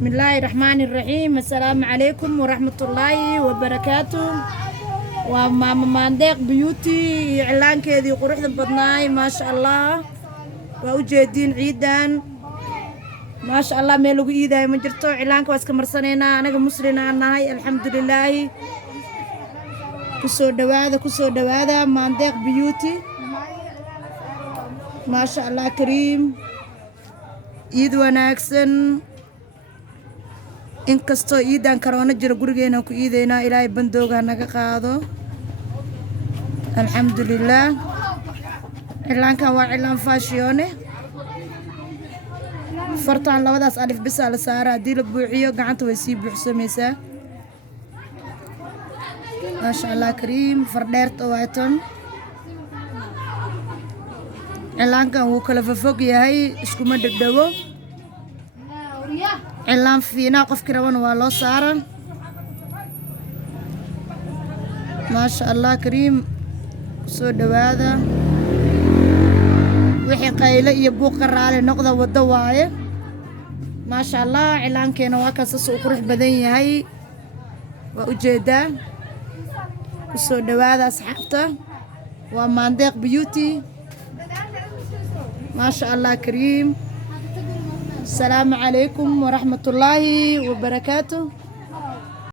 بسم الله الرحمن الرحيم. السلام عليكم ورحمة الله وبركاته. وماما مانديق بيوتي إعلان كذي قروح بدناي ما شاء الله وأوجدين عيدان ما شاء الله ميلو إيدا مجرتو إعلان كواس كمرسانينا أنا كمسلنا ناي الحمد لله كسو دوادا مانديق بيوتي ما شاء الله كريم إيد وناكسن inkastoo iidan karoona jiro gurigeena ku iideena ilaahay bandooga naga qaado alxamdulillaah. cilaankan waa cilaan faashiyoone fartaan labadaas alif bis la saara hadii la buuxiyo gacanta way sii buuxsamaysaa ma sha Allah kariim fardheerto waatan cilaankan wuu kala fofog yahay iskuma dhadhawo cilaan fiina qofkii rabana waa loo saaran ma sha Allah kariim soo dhawaada wixii qayle iyo buuq qaraale noqda wada waaye ma sha Allah cilaankeena waa kaas soo qurux badan yahay waa u jeedaa soo dhawaada asxaabta waa Maandeeq Beauty ما شاء الله كريم. السلام عليكم ورحمة الله وبركاته.